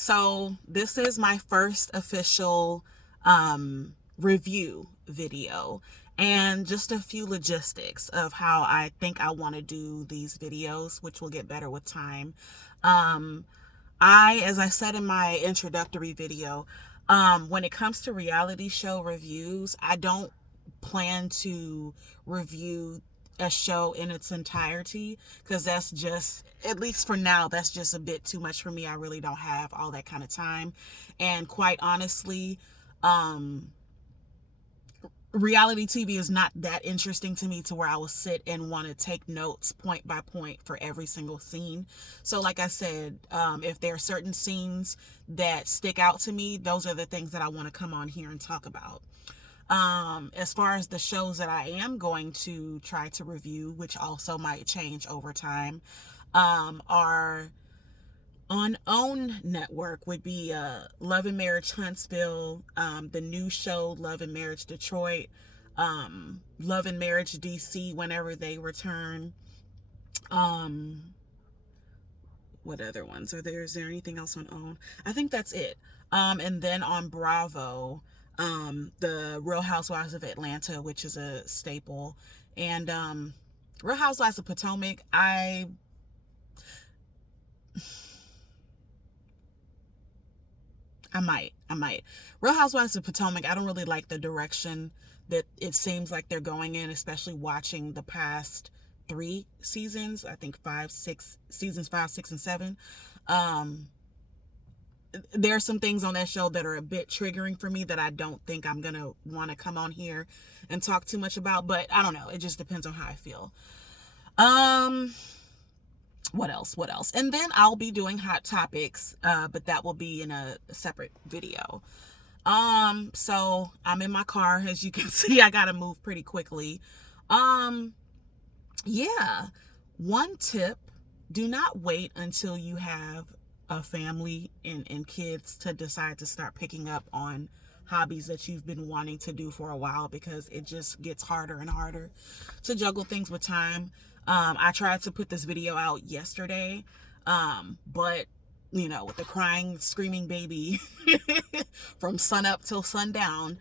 So this is my first official review video, and just a few logistics of how I think I want to do these videos, which will get better with time. Um, as I said in my introductory video, when it comes to reality show reviews, I don't plan to review a show in its entirety, because that's just, at least for now, that's just a bit too much for me. I really don't have all that kind of time. And quite honestly, um, reality TV is not that interesting to me to where I will sit and want to take notes point by point for every single scene. So like I said, if there are certain scenes that stick out to me, those are the things that I want to come on here and talk about. As far as the shows that I am going to try to review, which also might change over time, are on OWN network, would be Love and Marriage Huntsville, the new show Love and Marriage Detroit, Love and Marriage DC whenever they return. Um, what other ones are there? Is there anything else on OWN? I think that's it. And then on Bravo, the Real Housewives of Atlanta, which is a staple, and Real Housewives of Potomac. I might. Real Housewives of Potomac, I don't really like the direction that it seems like they're going in, especially watching the past 3 seasons. I think 5, 6 and 7. Um, there are some things on that show that are a bit triggering for me that I don't think I'm gonna want to come on here and talk too much about. But I don't know. It just depends on how I feel. Um, what else? And then I'll be doing hot topics, but that will be in a separate video. So I'm in my car, as you can see. I gotta move pretty quickly. um yeah, one tip: do not wait until you have a family and kids to decide to start picking up on hobbies that you've been wanting to do for a while, because it just gets harder and harder to juggle things with time. I tried to put this video out yesterday, but with the crying, screaming baby from sun up till sundown,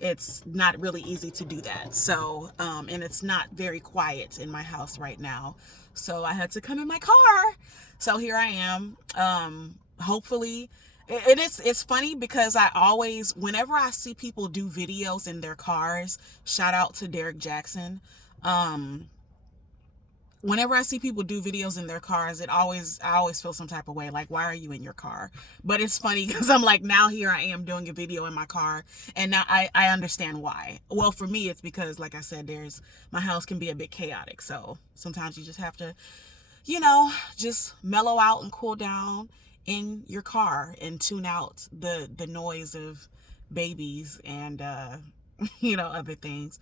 it's not really easy to do that. So, and it's not very quiet in my house right now. So I had to come in my car. So here I am. Hopefully, it's funny because I always, whenever I see people do videos in their cars, shout out to Derek Jackson. Whenever I see people do videos in their cars, I always feel some type of way, like, why are you in your car? But it's funny because I'm like, now here I am doing a video in my car, and now I understand why. Well, for me, it's because, like I said, my house can be a bit chaotic, so sometimes you just have to, just mellow out and cool down in your car and tune out the noise of babies and other things.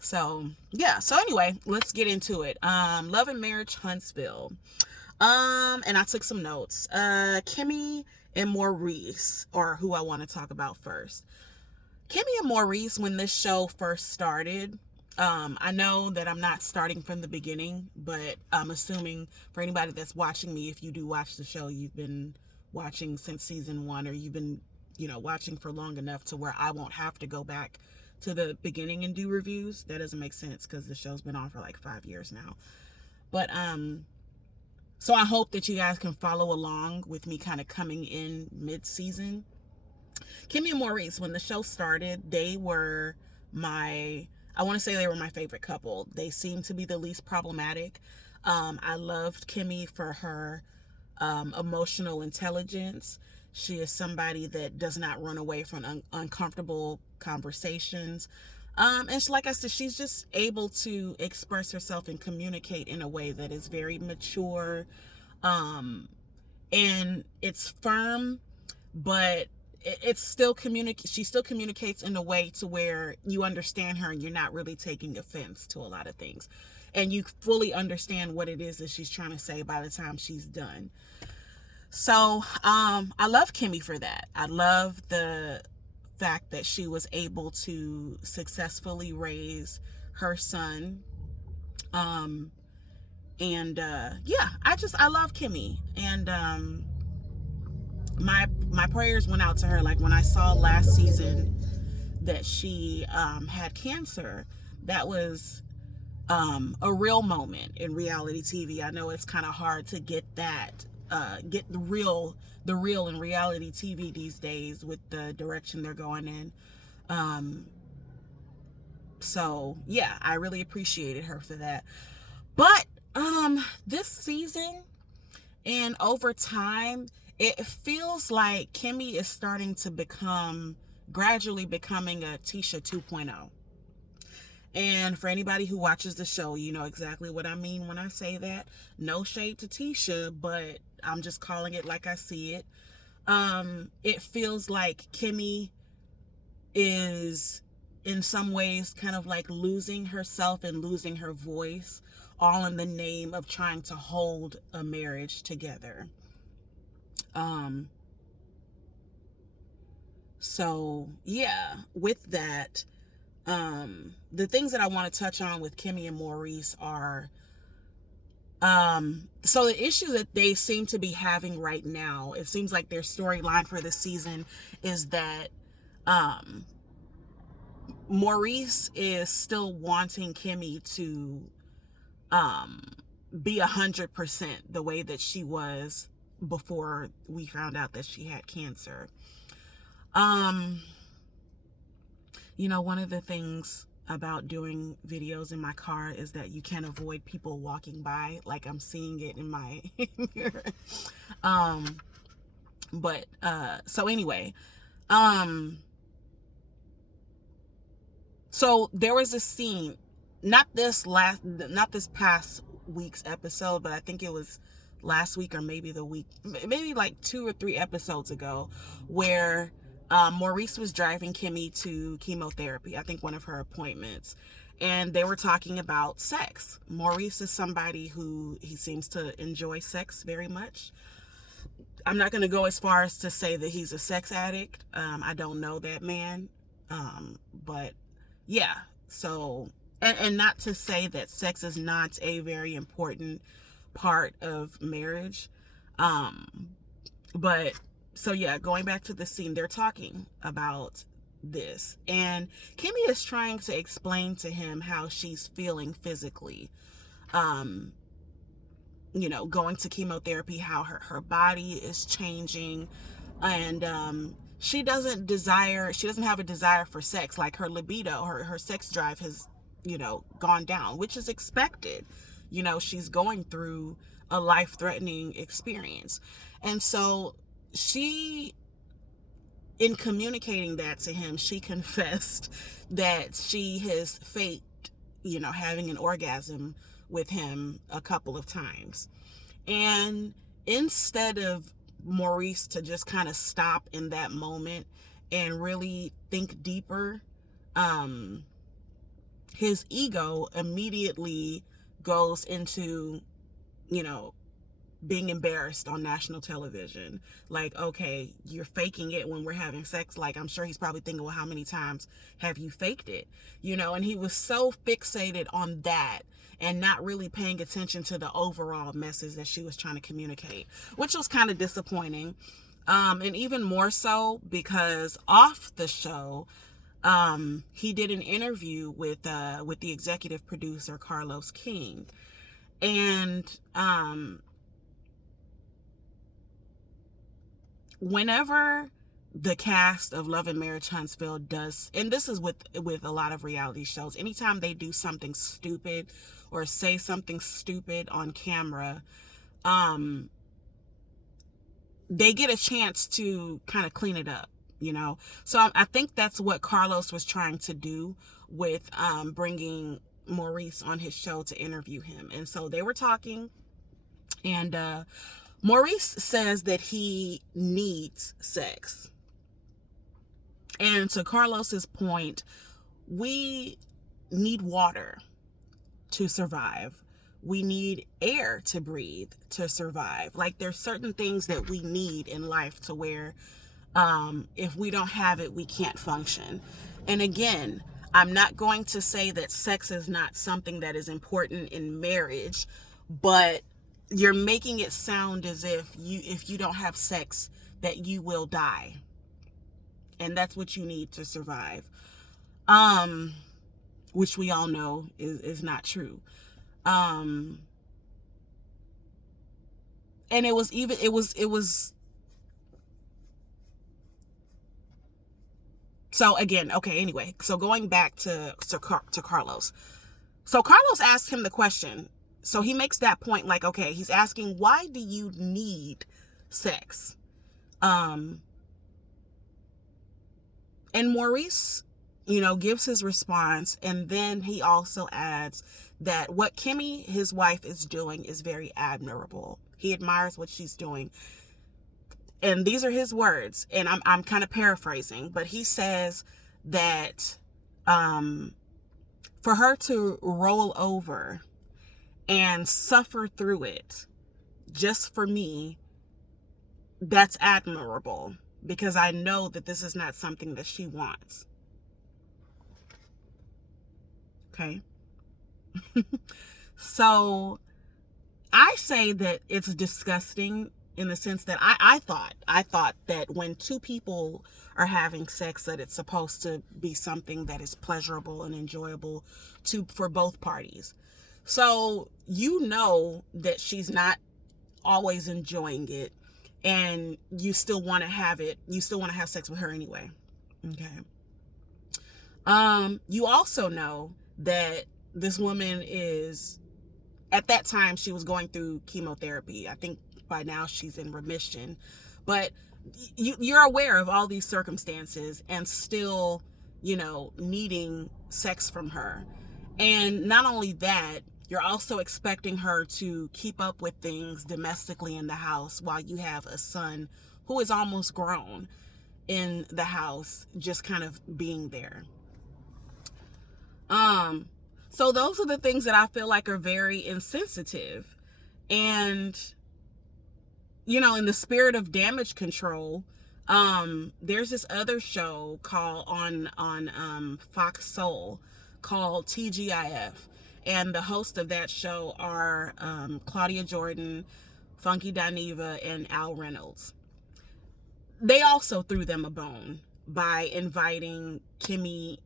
So yeah, so anyway, let's get into it. Love and Marriage Huntsville. And I took some notes. Kimmi and Maurice are who I want to talk about first. Kimmi and Maurice, when this show first started, I know that I'm not starting from the beginning, but I'm assuming for anybody that's watching me, if you do watch the show, you've been watching since season 1, or you've been, watching for long enough to where I won't have to go back to the beginning and do reviews. That doesn't make sense because the show's been on for like 5 years now. But so I hope that you guys can follow along with me kind of coming in mid-season. Kimmi and Maurice, when the show started, they were I want to say they were my favorite couple. They seemed to be the least problematic. I loved Kimmi for her emotional intelligence. She is somebody that does not run away from uncomfortable conversations. And like I said, she's just able to express herself and communicate in a way that is very mature. And it's firm, but it's still she still communicates in a way to where you understand her and you're not really taking offense to a lot of things. And you fully understand what it is that she's trying to say by the time she's done. So I love Kimmi for that. I love the fact that she was able to successfully raise her son. And yeah, I love Kimmi. And my prayers went out to her. Like when I saw last season that she had cancer, that was a real moment in reality TV. I know it's kind of hard to get that, get the real in reality TV these days with the direction they're going in. So yeah, I really appreciated her for that. But this season and over time, it feels like Kimmi is starting to gradually becoming a Tisha 2.0. And for anybody who watches the show, you know exactly what I mean when I say that. No shade to Tisha, but I'm just calling it like I see it. It feels like Kimmi is in some ways kind of like losing herself and losing her voice, all in the name of trying to hold a marriage together. So yeah, with that, the things that I want to touch on with Kimmi and Maurice are, so the issue that they seem to be having right now, it seems like their storyline for this season is that Maurice is still wanting Kimmi to be 100% the way that she was before we found out that she had cancer. You know, one of the things about doing videos in my car is that you can't avoid people walking by, like I'm seeing it in my mirror. So anyway, so there was a scene, not this past week's episode, but I think it was last week or maybe like 2 or 3 episodes ago, where Maurice was driving Kimmi to chemotherapy, I think one of her appointments, and they were talking about sex. Maurice is somebody who, he seems to enjoy sex very much. I'm not going to go as far as to say that he's a sex addict. I don't know that man. But yeah, so, and not to say that sex is not a very important part of marriage. But so yeah, going back to the scene, they're talking about this, and Kimmi is trying to explain to him how she's feeling physically. You know, going to chemotherapy, how her body is changing, and she doesn't have a desire for sex. Like her libido, her sex drive has, you know, gone down, which is expected. You know, she's going through a life-threatening experience. And so in communicating that to him, she confessed that she has faked, you know, having an orgasm with him a couple of times. And instead of Maurice to just kind of stop in that moment and really think deeper, his ego immediately goes into, you know, being embarrassed on national television. Like, okay, you're faking it when we're having sex. Like, I'm sure he's probably thinking, well, how many times have you faked it? You know, and he was so fixated on that and not really paying attention to the overall message that she was trying to communicate, which was kind of disappointing. And even more so because off the show, he did an interview with the executive producer, Carlos King. And whenever the cast of Love and Marriage Huntsville does, and this is with a lot of reality shows, anytime they do something stupid or say something stupid on camera, they get a chance to kind of clean it up, you know. So I think that's what Carlos was trying to do with bringing Maurice on his show to interview him. And so they were talking, and Maurice says that he needs sex. And to Carlos's point, we need water to survive. We need air to breathe to survive. Like, there's certain things that we need in life to where if we don't have it, we can't function. And again, I'm not going to say that sex is not something that is important in marriage, but you're making it sound as if you don't have sex, that you will die, and that's what you need to survive. Which we all know is not true. And it was so again, okay, anyway, so going back to Carlos. So Carlos asked him the question. So he makes that point, like, okay, he's asking, why do you need sex? And Maurice, gives his response. And then he also adds that what Kimmi, his wife, is doing is very admirable. He admires what she's doing. And these are his words, and I'm kind of paraphrasing, but he says that for her to roll over and suffer through it just for me, that's admirable, because I know that this is not something that she wants. Okay. So I say that it's disgusting, in the sense that I thought that when two people are having sex, that it's supposed to be something that is pleasurable and enjoyable for both parties. So that she's not always enjoying it, and you still want to have it. You still want to have sex with her anyway. Okay. You also know that this woman is, at that time, she was going through chemotherapy. I think by now she's in remission, but you're aware of all these circumstances and still, needing sex from her. And not only that, you're also expecting her to keep up with things domestically in the house while you have a son who is almost grown in the house, just kind of being there. So those are the things that I feel like are very insensitive. And, in the spirit of damage control, there's this other show called on Fox Soul called TeaGIF. And the hosts of that show are Claudia Jordan, Funky Dineva, and Al Reynolds. They also threw them a bone by inviting Kimmi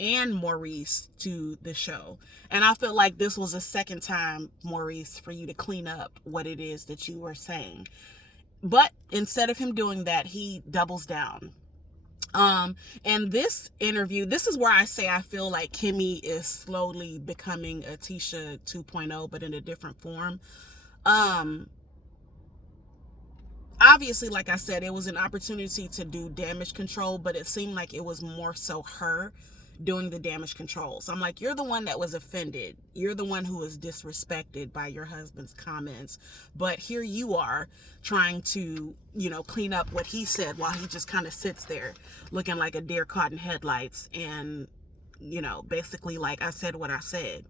and Maurice to the show. And I feel like this was a second time, Maurice, for you to clean up what it is that you were saying. But instead of him doing that, he doubles down. And this interview, this is where I say I feel like Kimmi is slowly becoming a Tisha 2.0, but in a different form. Obviously, like I said, it was an opportunity to do damage control, but it seemed like it was more so her doing the damage control. So I'm like, you're the one that was offended. You're the one who was disrespected by your husband's comments. But here you are trying to, clean up what he said, while he just kind of sits there looking like a deer caught in headlights. And, basically, like, I said what I said.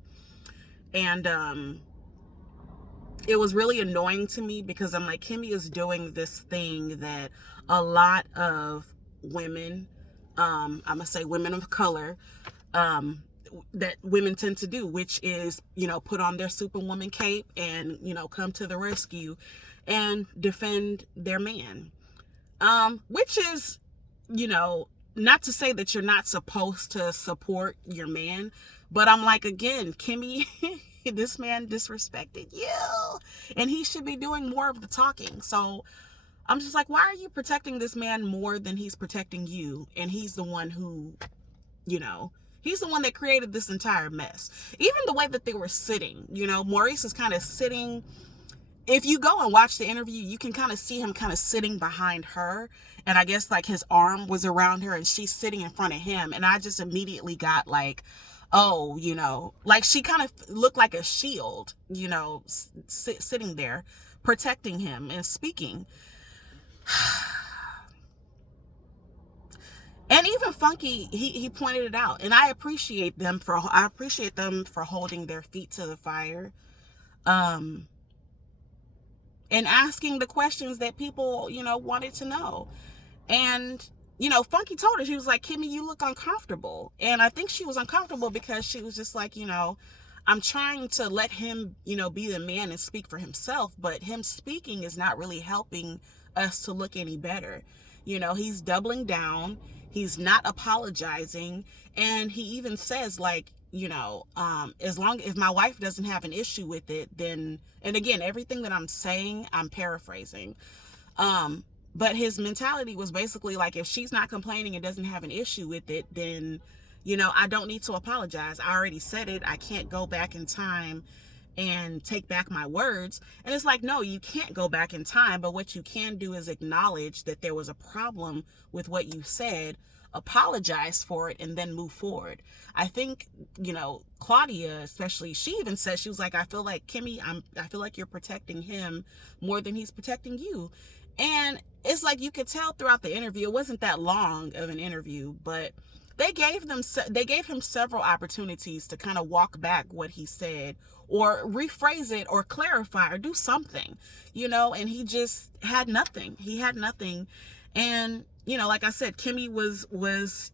And it was really annoying to me, because I'm like, Kimmi is doing this thing that a lot of women, I'm gonna say women of color, that women tend to do, which is, put on their superwoman cape and, come to the rescue and defend their man. Which is, not to say that you're not supposed to support your man, but I'm like, again, Kimmi, this man disrespected you, and he should be doing more of the talking. So I'm just like, why are you protecting this man more than he's protecting you? And he's the one who, he's the one that created this entire mess. Even the way that they were sitting, Maurice is kind of sitting. If you go and watch the interview, you can kind of see him kind of sitting behind her. And I guess like his arm was around her and she's sitting in front of him. And I just immediately got like, oh, like she kind of looked like a shield, sitting there protecting him and speaking. And even Funky, he pointed it out, and I appreciate them for holding their feet to the fire, and asking the questions that people, wanted to know. And, Funky told her, she was like, Kimmi, you look uncomfortable. And I think she was uncomfortable because she was just like, I'm trying to let him, be the man and speak for himself, but him speaking is not really helping us to look any better. He's doubling down. He's not apologizing. And he even says, like, if my wife doesn't have an issue with it, then, and again, everything that I'm saying, I'm paraphrasing. But his mentality was basically like, if she's not complaining and doesn't have an issue with it, then, I don't need to apologize. I already said it. I can't go back in time and take back my words. And it's like, no, you can't go back in time. But what you can do is acknowledge that there was a problem with what you said, apologize for it, and then move forward. I think, Claudia, especially, she even said, she was like, I feel like, Kimmi, I feel like you're protecting him more than he's protecting you. And it's like, you could tell throughout the interview, it wasn't that long of an interview, but they gave him several opportunities to kind of walk back what he said, or rephrase it, or clarify, or do something, and he just had nothing. He had nothing. And, like I said, Kimmi was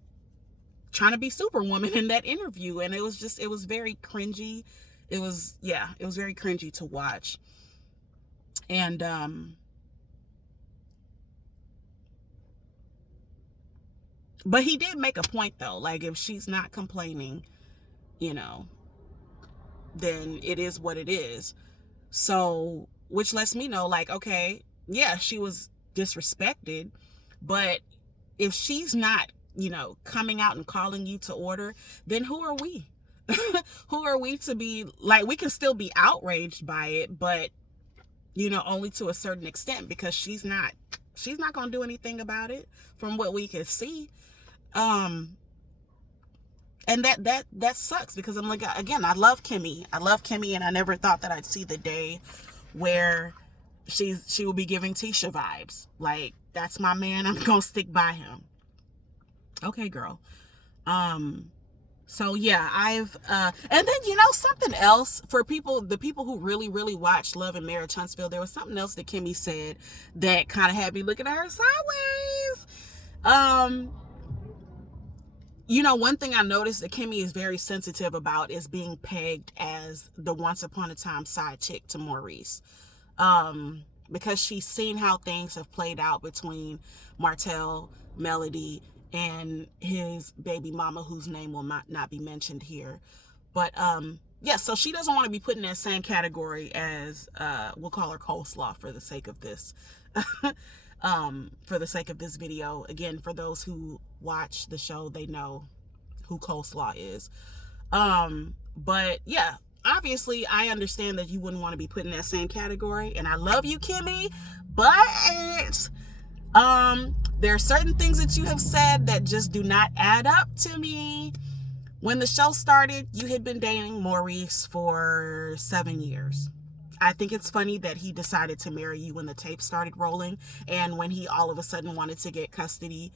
trying to be Superwoman in that interview, and it was very cringy. It was very cringy to watch. And, but he did make a point, though. Like, if she's not complaining, then it is what it is. So, which lets me know, like, okay, yeah, she was disrespected, but if she's not, coming out and calling you to order, then who are we? Who are we to be, like, we can still be outraged by it, but, only to a certain extent, because she's not going to do anything about it from what we can see. And that sucks, because I'm like, again, I love Kimmi, and I never thought that I'd see the day where she will be giving Tisha vibes. Like, that's my man, I'm gonna stick by him. Okay, girl. So yeah, I've and then something else for the people who really, really watch Love and Marriage Huntsville, there was something else that Kimmi said that kind of had me looking at her sideways. One thing I noticed that Kimmi is very sensitive about is being pegged as the once upon a time side chick to Maurice. Because she's seen how things have played out between Martell, Melody, and his baby mama, whose name will not be mentioned here. But yeah, so she doesn't want to be put in that same category as, we'll call her Coleslaw for the sake of this. For the sake of this video. Again, for those who watch the show, they know who Coleslaw is. But yeah, obviously I understand that you wouldn't want to be put in that same category, and I love you, Kimmi, but there are certain things that you have said that just do not add up to me. When the show started, you had been dating Maurice for 7 years. I think it's funny that he decided to marry you when the tape started rolling, and when he all of a sudden wanted to get custody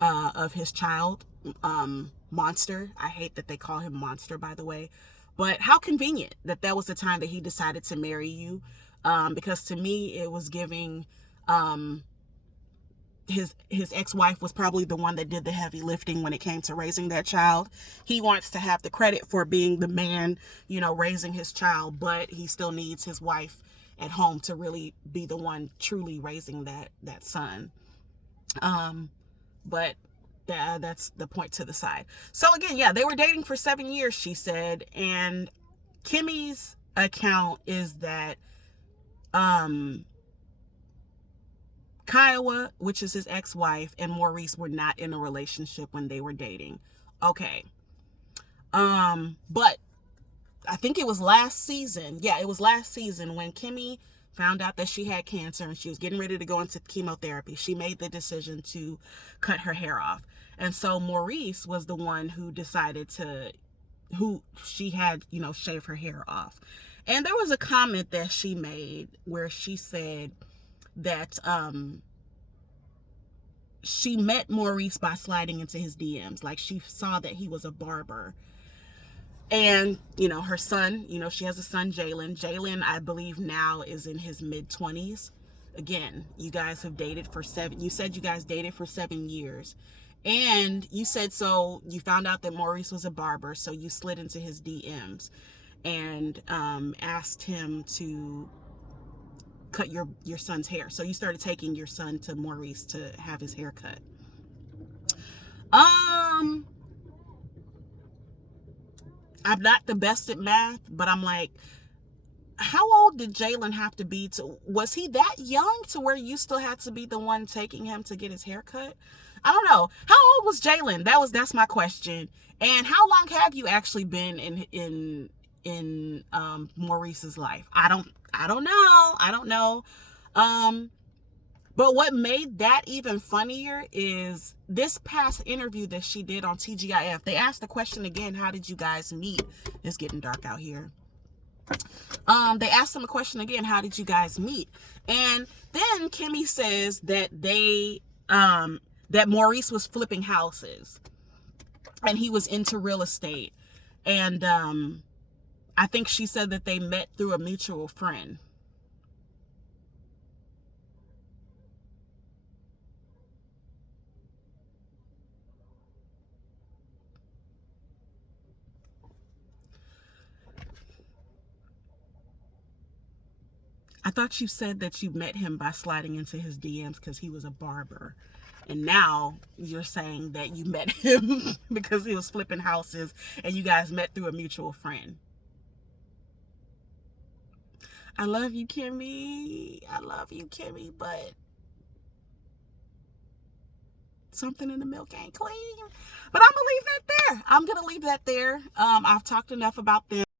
of his child, Monster. I hate that they call him Monster, by the way. But how convenient that was the time that he decided to marry you, because to me it was giving his ex-wife was probably the one that did the heavy lifting when it came to raising that child. He wants to have the credit for being the man, raising his child, but he still needs his wife at home to really be the one truly raising that son. But that's the point to the side. So again, yeah, they were dating for 7 years, she said, and Kimmi's account is that Kiowa, which is his ex-wife, and Maurice were not in a relationship when they were dating. Okay. But I think it was last season. Yeah, it was last season when Kimmi found out that she had cancer and she was getting ready to go into chemotherapy. She made the decision to cut her hair off. And so Maurice was the one who decided who she had, shave her hair off. And there was a comment that she made where she said that she met Maurice by sliding into his DMs. Like, she saw that he was a barber. And, her son, she has a son, Jalen. Jalen, I believe now is in his mid-20s. Again, you guys have dated for you said you guys dated for 7 years. And you said, so you found out that Maurice was a barber, so you slid into his DMs. and asked him to cut your son's hair. So you started taking your son to Maurice to have his hair cut. I'm not the best at math, but I'm like, how old did Jalen have to be to, was he that young to where you still had to be the one taking him to get his hair cut? I don't know. How old was Jalen? That's my question. And how long have you actually been in Maurice's life? I don't know. I don't know. But what made that even funnier is this past interview that she did on TeaGIF. They asked the question again, how did you guys meet? It's getting dark out here. They asked him a question again, how did you guys meet? And then Kimmi says that that Maurice was flipping houses and he was into real estate. And I think she said that they met through a mutual friend. I thought you said that you met him by sliding into his DMs because he was a barber. And now you're saying that you met him because he was flipping houses and you guys met through a mutual friend. I love you, Kimmi. I love you, Kimmi, but something in the milk ain't clean. But I'm gonna leave that there. I'm gonna leave that there. I've talked enough about them.